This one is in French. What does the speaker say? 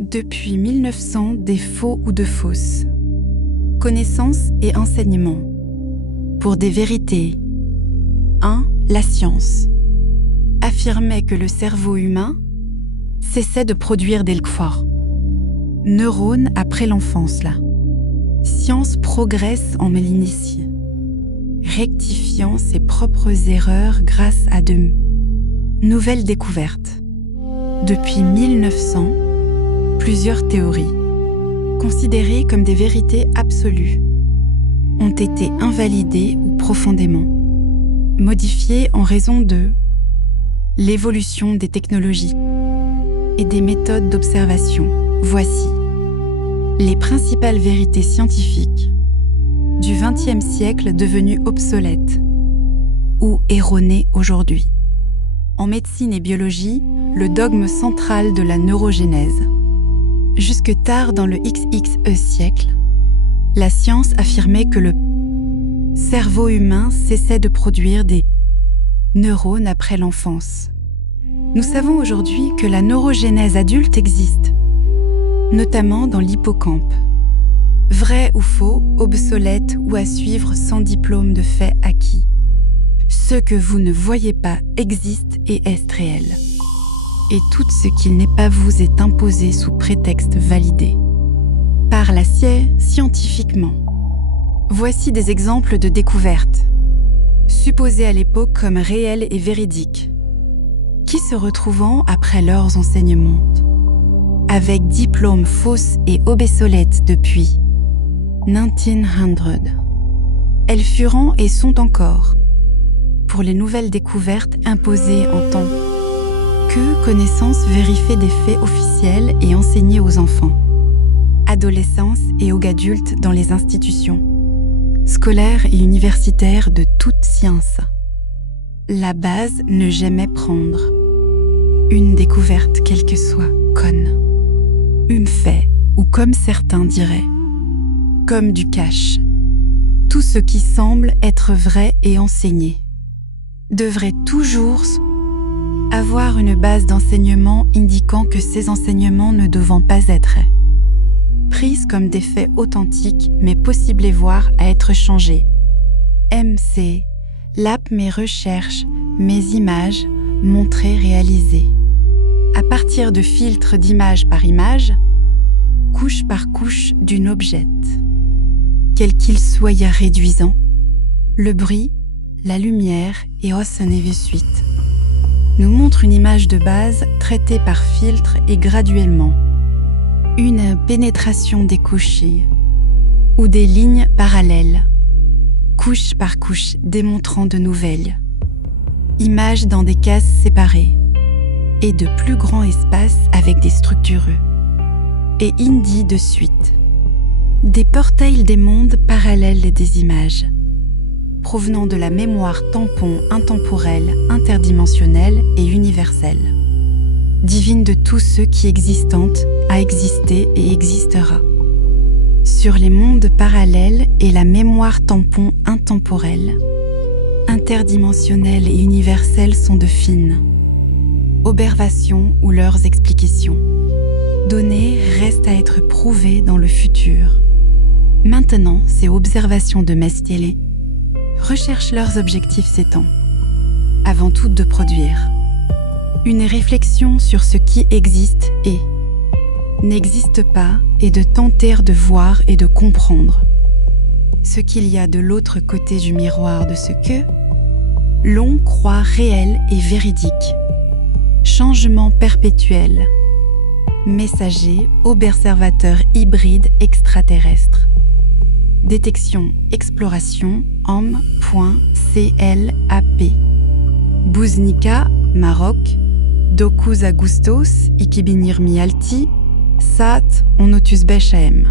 Depuis 1900, des faux ou de fausses. Connaissances et enseignements. Pour des vérités. 1. La science. Affirmait que le cerveau humain cessait de produire des LCFOR. Neurones après l'enfance, là. Science progresse en l'initié, rectifiant ses propres erreurs grâce à de nouvelles découvertes. Depuis 1900, plusieurs théories, considérées comme des vérités absolues, ont été invalidées ou profondément modifiées en raison de l'évolution des technologies et des méthodes d'observation. Voici les principales vérités scientifiques du XXe siècle devenues obsolètes ou erronées aujourd'hui. En médecine et biologie, le dogme central de la neurogénèse. Jusque tard dans le XXe siècle, la science affirmait que le cerveau humain cessait de produire des neurones après l'enfance. Nous savons aujourd'hui que la neurogénèse adulte existe, notamment dans l'hippocampe. Vrai ou faux, obsolète ou à suivre sans diplôme de fait acquis. Ce que vous ne voyez pas existe et est réel. Et tout ce qu'il n'est pas vous est imposé sous prétexte validé. Par la scientifiquement. Voici des exemples de découvertes, supposées à l'époque comme réelles et véridiques, qui se retrouvant après leurs enseignements, avec diplômes fausses et obsolètes depuis 1900. Elles furent et sont encore, pour les nouvelles découvertes imposées en tant que connaissances vérifiées des faits officiels et enseignées aux enfants, adolescents et aux adultes dans les institutions scolaires et universitaires de toute science. La base ne jamais prendre une découverte quelle que soit conne, une fait ou comme certains diraient, comme du cash. Tout ce qui semble être vrai et enseigné devrait toujours avoir une base d'enseignement indiquant que ces enseignements ne devant pas être prises comme des faits authentiques mais possibles voire à être changés. MC, l'app mes recherches, mes images, montrées réalisées. À partir de filtres d'image par image, couche par couche d'une objet. Quel qu'il soit réduisant, le bruit, la lumière et suite nous montre une image de base traitée par filtre et graduellement. Une pénétration des couchés ou des lignes parallèles, couche par couche démontrant de nouvelles images dans des cases séparées et de plus grands espaces avec des structureux et indi de suite. Des portails des mondes parallèles des images provenant de la mémoire tampon intemporelle, interdimensionnelle et universelle, divine de tous ceux qui existantes a existé et existera. Sur les mondes parallèles et la mémoire tampon intemporelle, interdimensionnelle et universelle sont de fines observations ou leurs explications. Données restent à être prouvées dans le futur. Maintenant, ces observations de Mestier recherchent leurs objectifs s'étant, avant tout de produire une réflexion sur ce qui existe et n'existe pas et de tenter de voir et de comprendre ce qu'il y a de l'autre côté du miroir de ce que l'on croit réel et véridique. Changement perpétuel, messager, observateur hybride extraterrestre. Détection, exploration, homme.clap. Buznica, Maroc, Dokuz Agustos, Ikibinir Mialti, Sat, Onotus Bechaem.